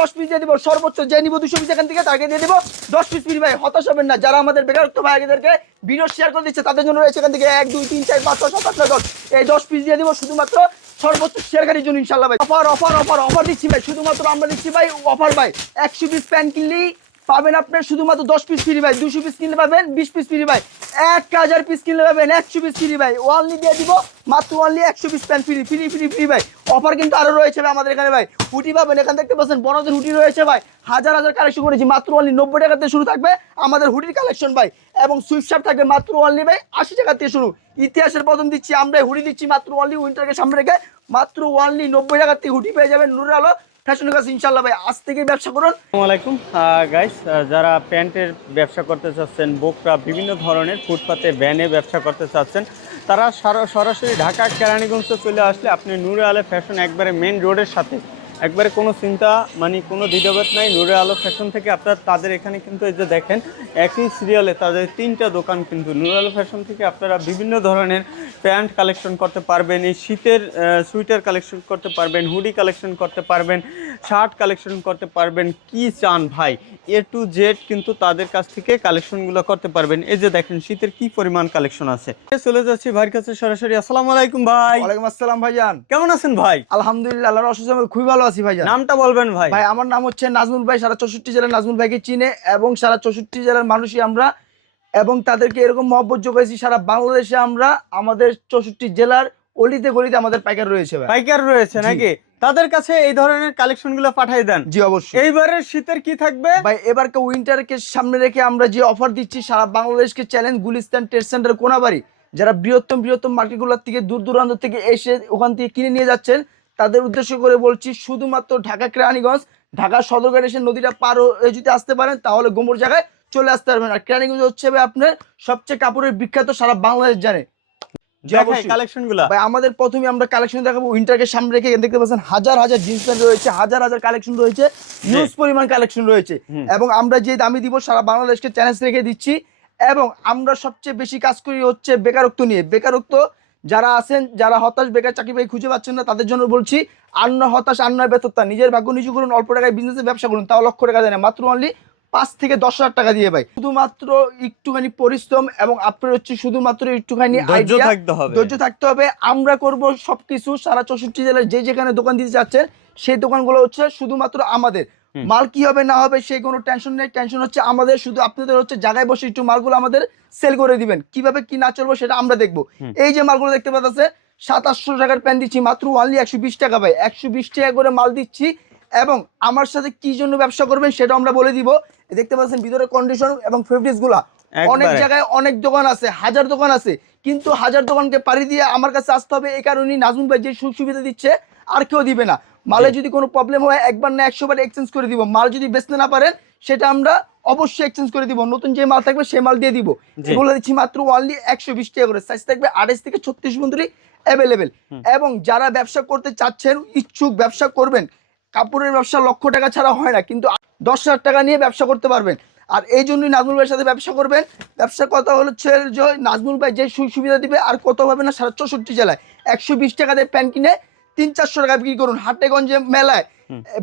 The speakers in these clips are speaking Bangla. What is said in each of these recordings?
দশ। পিস দিব, সর্বোচ্চ এখান থেকে তাকে দিয়ে দিব। দশ পিস হতাশ না। যারা আমাদের বেকারত্ব ভাইদেরকে শেয়ার করে দিচ্ছে, তাদের জন্য থেকে এক, দুই, তিন, চার এই দশ পিস দিয়ে দিব শুধুমাত্র সর্বোচ্চ শেয়ারকারীর জন্য ইনশাল্লাহ ভাই। অফার অফার অফার অফার দিচ্ছি ভাই। শুধুমাত্র আমরা দিচ্ছি ভাই অফার ভাই। একশো পিস প্যান্ট কিনলেই পাবেন আপনার শুধুমাত্র দশ পিস ফ্রি ভাই। দুশো পিস কিনলে পাবেন বিশ পিস ফ্রি ভাই। এক হাজার পিস কিনলে পাবেন, একশো পিস ফ্রি ভাই। ওয়ানলি দিয়ে দিব, মাত্র ওয়ানলি একশো piece pant free free free free ভাই। অফার কিন্তু আরও রয়েছে ভাই আমাদের এখানে ভাই। হুটি পাবেন, এখান দেখতে পাচ্ছেন বড়দের হুটি রয়েছে ভাই। হাজার হাজার কালেকশন করেছি, মাত্র ওয়ানলি নব্বই টাকা থেকে শুরু থাকবে আমাদের হুটির কালেকশন ভাই। এবং সুইফট শার্ট থাকবে মাত্র ওয়ানলি ভাই আশি টাকা থেকে শুরু। ইতিহাসের প্রথম দিচ্ছি আমরা হুডি দিচ্ছি, মাত্র ওয়ানলি উইন্টারকে সামনে রেখে মাত্র ওয়ানলি নব্বই টাকা থেকে হুটি পেয়ে যাবেন নুরের ইনশাল্লাহ ভাই, আজ থেকে ব্যবসা করুন। আসসালামু আলাইকুম। গাইস যারা প্যান্টের ব্যবসা করতে চাচ্ছেন, বোকরা, বিভিন্ন ধরনের ফুটপাতে, ভ্যানে ব্যবসা করতে চাচ্ছেন, তারা সারা- সরাসরি ঢাকা কেরানীগঞ্জে চলে আসলে আপনি নুরে আলে ফ্যাশন একবারে মেন রোডের সাথে একবারে কোনো চিন্তা মানে কোনো দ্বিধাবোধ নাই। নূরে আলো ফ্যাশন থেকে আপনার তাদের এখানে কিন্তু এই যে দেখেন, একই সিরিয়ালে তাদের তিনটা দোকান কিন্তু। নুরে আলো ফ্যাশন থেকে আপনারা বিভিন্ন ধরনের প্যান্ট কালেকশন করতে পারবেন, এই শীতের সুইটার কালেকশন করতে পারবেন হুডি কালেকশন করতে পারবেন। শার্ট কালেকশন করতে পারবেন কি চান ভাই? এ টু জেড কিন্তু তাদের কাছ থেকে কালেকশনগুলো করতে পারবেন। এই যে দেখেন শীতের কি পরিমাণ কালেকশন আছে। চলে যাচ্ছি ভাইয়ের কাছে সরাসরি। আসসালাম আলাইকুম ভাই। ওয়ালাইকুম আসসালাম ভাইজান। কেমন আছেন ভাই? আলহামদুলিল্লাহ আল্লাহর অসুস্থ খুবই ভালো আছি ভাইজান। নামটা বলবেন ভাই। ভাই আমার নাম হচ্ছে নাজমুল ভাই সারা চৌষট্টি জেলার নাজমুল ভাইকে চিনে এবং সারা চৌষট্টি জেলার মানুষই আমরা এবং তাদেরকে এরকম মহব্বত যোগাইছি সারা বাংলাদেশে আমরা আমাদের চৌষট্টি জেলার অলিতে গলিতে আমাদের পাইকার রয়েছে পাইকার রয়েছে নাকি? তাদের কাছে এই ধরনের কালেকশনগুলো পাঠিয়ে দেন। জি অবশ্যই। এইবারের শীতের কি থাকবে? ভাই এবারকে উইন্টারকে সামনে রেখে আমরা যে অফার দিচ্ছি সারা বাংলাদেশকে challenge Gulistan trade centre Konabari. যারা বৃহত্তম বৃহত্তম মার্কেটগুলোর থেকে দূর দূরান্ত থেকে এসে ওখান থেকে কিনে নিয়ে যাচ্ছেন তাদের উদ্দেশ্য করে বলছি শুধুমাত্র ঢাকা কেরানীগঞ্জ ঢাকা সদরঘাট এসে নদীটা পার হয়ে যদি আসতে পারেন তাহলে গোমর জায়গায় চলে আসতে পারবেন। আর কেরানীগঞ্জ হচ্ছে আপনার সবচেয়ে কাপড়ের বিখ্যাত সারা বাংলাদেশ জানে। ভাই আমাদের প্রথমে আমরা কালেকশন দেখাবো। উইন্টারকে সামনে রেখে দেখতে পাচ্ছেন হাজার হাজার জিন্স প্যান্ট রয়েছে হাজার হাজার কালেকশন রয়েছে হিউজ পরিমাণ কালেকশন রয়েছে। এবং আমরা যে দামি দিব সারা বাংলাদেশকে চ্যালেঞ্জ রেখে দিচ্ছি। এবং আমরা সবচেয়ে বেশি কাজ করি হচ্ছে বেকারত্ব নিয়ে। বেকারত্ব যারা আছেন যারা হতাশ বেকার চাকরি বাকরি খুঁজে পাচ্ছেন না তাদের জন্য বলছি আন্ন হতাশ আন্ন বেতরতা নিজের ভাগ্য নিজে করুন অল্প টাকায় বিজনেসে ব্যবসা করুন তাও লক্ষ টাকা দেয় না মাত্র অনলি পাঁচ থেকে দশ হাজার টাকা দিয়ে ভাই। শুধুমাত্র একটুখানি পরিশ্রম এবং আপনার হচ্ছে শুধুমাত্র একটুখানি ধৈর্য থাকতে হবে। আমরা করব সবকিছু সারা চৌষট্টি জেলার যে যেখানে দোকান দিতে যাচ্ছেন সেই দোকানগুলো হচ্ছে শুধুমাত্র আমাদের। মাল কি হবে না হবে সেই কোনো টেনশন নেই। টেনশন হচ্ছে আমাদের শুধু আপনাদের হচ্ছে জায়গায় বসে একটু মালগুলো আমাদের সেল করে দিবেন। কীভাবে কি না চলবো সেটা আমরা দেখব। এই যে মালগুলো দেখতে পাচ্ছে সাতাশশো টাকার প্যান্ট দিচ্ছি মাত্র অনলি একশো বিশ টাকা ভাই। একশো বিশ টাকা করে মাল দিচ্ছি এবং আমার সাথে কি জন্য ব্যবসা করবেন সেটা আমরা বলে দিব। দেখতে পাচ্ছেন ভিতরে কন্ডিশন এবং ফেব্রিক্সগুলা। অনেক জায়গায় অনেক দোকান আছে হাজার দোকান আছে কিন্তু হাজার দোকানকে পাড়ি দিয়ে আমার কাছে আসতে হবে এই কারণেই নাজমুল ভাই যে সুযোগ সুবিধা দিচ্ছে আর কেউ দিবে না। মালে যদি কোনো প্রবলেম হয় একবার না একশো বার এক্সচেঞ্জ করে দিব। মাল যদি বেচতে না পারেন সেটা আমরা অবশ্যই এক্সচেঞ্জ করে দিব। নতুন যে মাল থাকবে সেই মাল দিয়ে দিব। বলে দিচ্ছি মাত্র অনলি একশো বিশ টাকা করে। সাইজ থাকবে আড়াইশ থেকে ছত্রিশ বন্ধুরই অ্যাভেলেবেল এবং যারা ব্যবসা করতে চাচ্ছেন ইচ্ছুক ব্যবসা করবেন কাপড়ের ব্যবসা লক্ষ টাকা ছাড়া হয় না কিন্তু দশ হাজার টাকা নিয়ে ব্যবসা করতে পারবেন। আর এই জন্যই নাজমুল ভাইয়ের সাথে ব্যবসা করবেন। ব্যবসার কথা হলো হচ্ছে যে নাজমুল ভাই যে সুযোগ সুবিধা দিবে আর কত হবে না সারা চৌষট্টি জেলায়। একশো বিশ টাকা দিয়ে প্যান্ট কিনে তিন চারশো টাকা বিক্রি করুন। হাটেগঞ্জে মেলায়।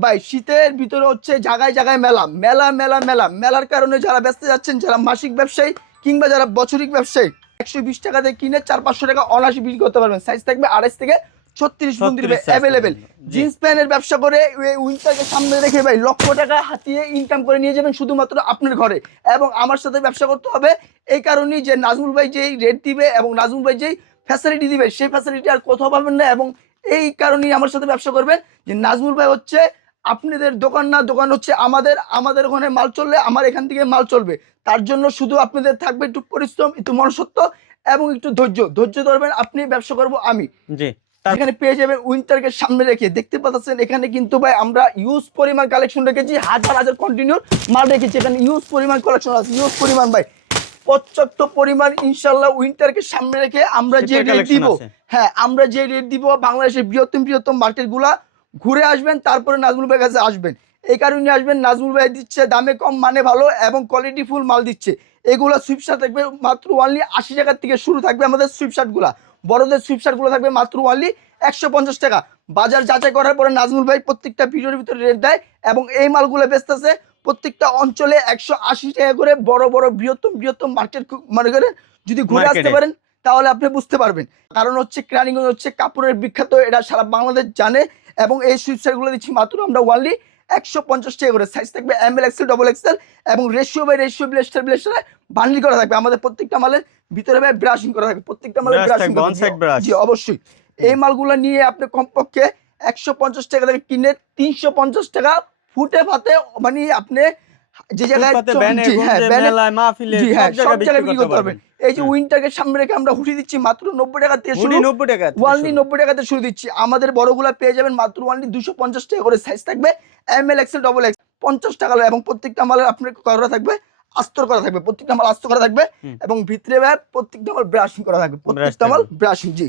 ভাই শীতের ভিতরে হচ্ছে জায়গায় জায়গায় মেলা। মেলা মেলা মেলা। মেলার কারণে যারা ব্যস্ত যাচ্ছেন যারা মাসিক ব্যবসায়ী কিংবা যারা বছরিক ব্যবসায়ী একশো বিশ টাকা দিয়ে কিনে চার পাঁচশো টাকা অনায়াসে বিক্রি করতে পারবেন। সাইজ থাকবে আড়াইশ থেকে ছত্রিশ বন্দির 36 অ্যাভেলেবেল জিন্স প্যান্টের ব্যবসা করে উইন্টারকে সামনে রেখে ভাই লক্ষ টাকা হাতিয়ে ইনকাম করে নিয়ে যাবেন শুধুমাত্র আপনার ঘরে। এবং আমার সাথে ব্যবসা করতে হবে এই কারণেই যে নাজমুল ভাই যেই রেট দিবে এবং নাজমুল ভাই যেই ফ্যাসিলিটি দিবে সেই ফ্যাসিলিটি আর কোথাও পাবেন না এবং এই কারণেই আমার সাথে ব্যবসা করবেন যে নাজমুল ভাই হচ্ছে আপনাদের দোকান না দোকান হচ্ছে আমাদের আমাদের ওখানে মাল চললে আমার এখান থেকে মাল চলবে। তার জন্য শুধু আপনাদের থাকবে একটু পরিশ্রম একটু মনসত্ব এবং একটু ধৈর্য। ধৈর্য ধরবেন আপনি ব্যবসা করব আমি। জি। এখানে পেয়ে যাবেন উইন্টারকে সামনে রেখে। দেখতে পাচ্ছেন এখানে কিন্তু ভাই আমরা ইউজ পরিমাণ কালেকশন রেখেছি হাজার হাজার কন্টিনিউ মাল রেখেছি। এখানে ইউজ পরিমাণ কালেকশন আছে ইউজ পরিমাণ ভাই। পর্যাপ্ত পরিমাণ ইনশাল্লাহ উইন্টারকে সামনে রেখে আমরা যে রেট দিব হ্যাঁ আমরা যে রেট দিব বাংলাদেশের বৃহত্তম বৃহত্তম মার্কেটগুলা ঘুরে আসবেন তারপরে নাজমুল ভাইয়ের কাছে আসবেন। এই কারণে আসবেন নাজমুল ভাই দিচ্ছে দামে কম মানে ভালো এবং কোয়ালিটি ফুল মাল দিচ্ছে। এগুলো সুইপশার্ট থাকবে মাত্র ওয়ানলি আশি টাকার থেকে শুরু থাকবে আমাদের সুইপ শার্টগুলো বড়দের সুইপশার্টগুলো থাকবে মাত্র ওয়ানলি একশো পঞ্চাশ টাকা। বাজার যাচাই করার পরে নাজমুল ভাই প্রত্যেকটা ভিডিওর ভিতরে রেট দেয় এবং এই মালগুলো বেচতেছে প্রত্যেকটা অঞ্চলে একশো আশি টাকা করে বড় বড় বৃহত্তম বৃহত্তম মার্কেট মনে করেন যদি ঘুরে আসতে পারেন তাহলে আপনি বুঝতে পারবেন। কারণ হচ্ছে ক্রানিগঞ্জ হচ্ছে কাপড়ের বিখ্যাত এটা সারা বাংলাদেশ জানে এবং এই সুইপশার্টগুলো দিচ্ছি মাত্র আমরা ওয়ানলি একশো পঞ্চাশ টাকা করে। সাইজ থাকবে M L XL double XL এবং রেশিও বাই রেশিও ব্লেস্টার ব্লেস্টারে বান্ডিল করা থাকবে। আমাদের প্রত্যেকটা মালের ভিতরে ভাই ব্রাশিং করা থাকবে। প্রত্যেকটা মালের ব্রাশিং জি অবশ্যই। এই মালগুলো নিয়ে আপনি কমপক্ষে একশো পঞ্চাশ টাকা থেকে কিনে তিনশো পঞ্চাশ টাকা ফুটে ফাতে মানে আপনি যে জায়গায় হ্যাঁ, সব জায়গায় বিক্রি করতে পারবেন। এই যে উইন্টারকে সামনে রেখে আমরা দিচ্ছি মাত্র নব্বই টাকা থেকে শুরু। হুডি 90 টাকা ওয়ানলি নব্বই টাকাতে শুরু দিচ্ছি। আমাদের বড়গুলা পেয়ে যাবেন মাত্র ওয়ানলি দুশো পঞ্চাশ টাকা করে সাইজ থাকবে। M L XL double X পঞ্চাশ টাকা এবং প্রত্যেকটা মালের আপনার করা থাকবে আস্তর করা থাকবে প্রত্যেকটা মাল আস্তর করা থাকবে এবং ভিতরে ভাই প্রত্যেকটা মাল ব্রাশিং করা থাকবে প্রত্যেকটা মাল ব্রাশিং জি।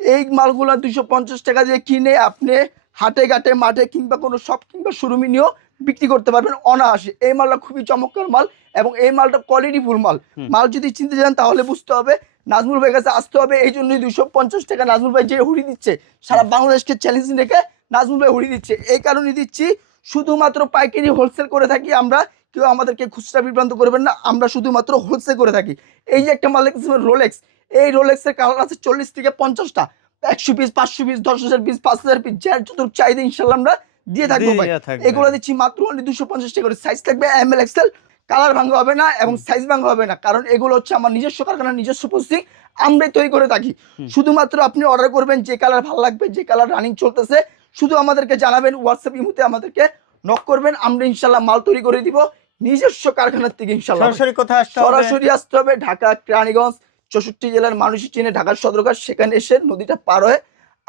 এই মালগুলো দুইশো পঞ্চাশ টাকা দিয়ে কিনে আপনি হাটে ঘাটে মাঠে কিংবা কোনো শপ কিংবা শোরুমে নিয়েও বিক্রি করতে পারবেন অনায়াসে। এই মালটা খুবই চমৎকার মাল এবং এই মালটা কোয়ালিটি ফুল মাল। মাল যদি চিনতে চান তাহলে বুঝতে হবে নাজমুল ভাইয়ের কাছে আসতে হবে এই জন্যই দুশো পঞ্চাশ টাকা নাজমুল ভাই যে হুড়ি দিচ্ছে সারা বাংলাদেশকে চ্যালেঞ্জ রেখে নাজমুল ভাই হুড়ি দিচ্ছে। এই কারণে দিচ্ছি শুধুমাত্র পাইকারি হোলসেল করে থাকি আমরা কেউ আমাদেরকে খুচরা বিভ্রান্ত করবেন না আমরা শুধুমাত্র হোলসেল করে থাকি। এই যে একটা মাল দেখতেছেন রোলেক্স এই রোলেক্সের কালার আছে চল্লিশ থেকে পঞ্চাশটা। একশো পিস পাঁচশো পিস দশ হাজার পিস পাঁচ হাজার পিস যার যত চাহিদা ইনশাল্লাহ আমরা দিয়ে থাকব ভাই। এগুলো দিচ্ছি মাত্র অনলি দুশো পঞ্চাশ টাকা করে। সাইজ থাকবে এম এল এক্সেল কালার ভাঙা হবে না এবং সাইজ ভাঙা হবে না। কারণ এগুলো হচ্ছে আমার নিজস্ব কারখানা নিজস্ব পোস্টিং আমরাই তৈরি করে থাকি। শুধুমাত্র আপনি অর্ডার করবেন যে কালার ভালো লাগবে যে কালার রানিং চলতেছে শুধু আমাদেরকে জানাবেন হোয়াটসঅ্যাপ ইমুতে আমাদেরকে নক করবেন আমরা ইনশাল্লাহ মাল তৈরি করে দিব। নিজস্ব কারখানার থেকে ইনশাল্লাহ। সরাসরি কোথায় আসতে হবে? সরাসরি আসতে হবে ঢাকা কেরানীগঞ্জ চৌষট্টি জেলার মানুষই চিনে ঢাকার সদরঘাট সেখানে এসে নদীটা পার হয়ে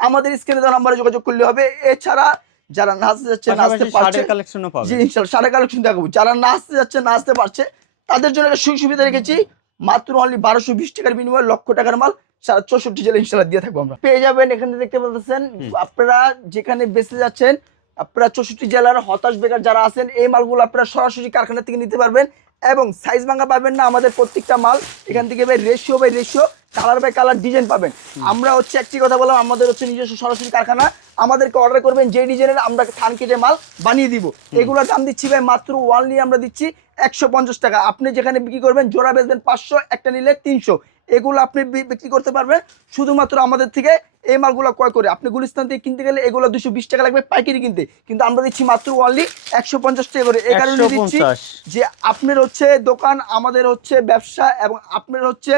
আমাদের স্ক্রিনে দেওয়া নাম্বারে যোগাযোগ করলে হবে। এছাড়া যারা নাচতে যাচ্ছে নাচতে পারছে কালেকশনও পাবে। জি ইনশাল্লাহ সাড়ে কালেকশন দেখাবো। যারা নাচতে যাচ্ছে নাচতে পারছে তাদের জন্য একটা সুযোগ সুবিধা রেখেছি। মাত্র অনলি বারোশো বিশ টাকার বিনিময়ে লক্ষ টাকার মাল সারা চৌষট্টি জেলা ইনশাল্লাহ দিয়ে থাকব আমরা। পেয়ে যাবেন এখানে দেখতে পাচ্ছেন আপনারা যেখানে বেঁচে যাচ্ছেন আপনারা চৌষট্টি জেলার হতাশ বেকার যারা আছেন এই মালগুলো আপনারা সরাসরি কারখানা থেকে নিতে পারবেন এবং সাইজ ভাঙা পাবেন না আমাদের প্রত্যেকটা মাল। এখান থেকে ভাই ratio by ratio colour by colour design পাবেন। আমরা হচ্ছে একটি কথা বললাম আমাদের হচ্ছে নিজস্ব সরাসরি কারখানা। আমাদেরকে অর্ডার করবেন যে ডিজাইনের আমরা থান কেটে মাল বানিয়ে দিব। এগুলোর দাম দিচ্ছি ভাই মাত্র ওয়ানলি আমরা দিচ্ছি একশো পঞ্চাশ টাকা। আপনি যেখানে বিক্রি করবেন জোড়া বেচবেন পাঁচশো একটা নিলে তিনশো। এগুলো আপনি বিক্রি করতে পারবেন শুধুমাত্র আমাদের থেকে এই মালগুলো ক্রয় করে। আপনি গুলিস্তান থেকে কিনতে গেলে এগুলো দুশো বিশ টাকা লাগবে পাইকারি কিনতে। কিন্তু আমরা দিচ্ছি মাত্র ওয়ানলি একশো পঞ্চাশ টাকা করে। এই কারণে দিচ্ছি যে আপনার হচ্ছে দোকান আমাদের হচ্ছে ব্যবসা এবং আপনার হচ্ছে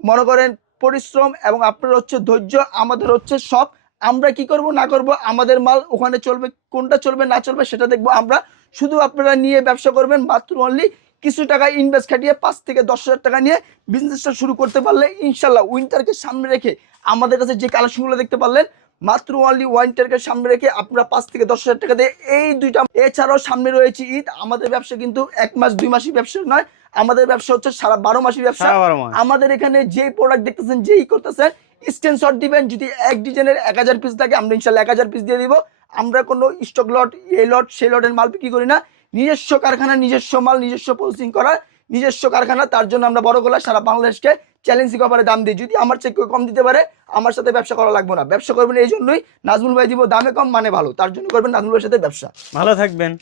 মনে করেন পরিশ্রম এবং আপনার হচ্ছে ধৈর্য আমাদের হচ্ছে সব আমরা কি করব না করব আমাদের মাল ওখানে চলবে কোনটা চলবে না চলবে সেটা দেখব আমরা। শুধু আপনারা নিয়ে ব্যবসা করবেন মাত্র অনলি কিছু টাকা ইনভেস্ট খাটিয়ে পাঁচ থেকে দশ হাজার টাকা নিয়ে বিজনেসটা শুরু করতে পারলে ইনশাল্লাহ উইন্টারকে সামনে রেখে আমাদের কাছে যে কালেকশনগুলো দেখতে পারলেন মাত্র অনলি ওয়াইন্টারকে সামনে রেখে আপনারা পাঁচ থেকে দশ হাজার টাকা দিয়ে এই দুইটা এছাড়াও সামনে রয়েছে ঈদ। আমাদের ব্যবসা কিন্তু এক মাস দুই মাসই ব্যবসা নয় আমাদের ব্যবসা হচ্ছে সারা বারো মাসই ব্যবসা। আমাদের এখানে যে প্রোডাক্ট দেখতেছেন যেই করতেছেন স্ক্রিনশট দিবেন যদি এক ডিজাইনের এক হাজার পিস থাকে আমরা ইনশাল্লাহ এক হাজার পিস দিয়ে দিব। আমরা কোনো স্টক লট এই লট সেই লটের মাল বিক্রি করি না। নিজস্ব কারখানা, নিজস্ব মাল, নিজস্ব প্রসেসিং করা, নিজস্ব কারখানা, তার জন্য আমরা বড় গলা সারা বাংলাদেশকে চ্যালেঞ্জিং অফারে দাম দিই। যদি আমার চেক কম দিতে পারে, আমার সাথে ব্যবসা করা লাগবে না। ব্যবসা করবেন এই জন্যই নাজমুল ভাই দিব, দামে কম মানে ভালো। তার জন্য করবেন নাজমুল ভাইয়ের সাথে ব্যবসা। ভালো থাকবেন।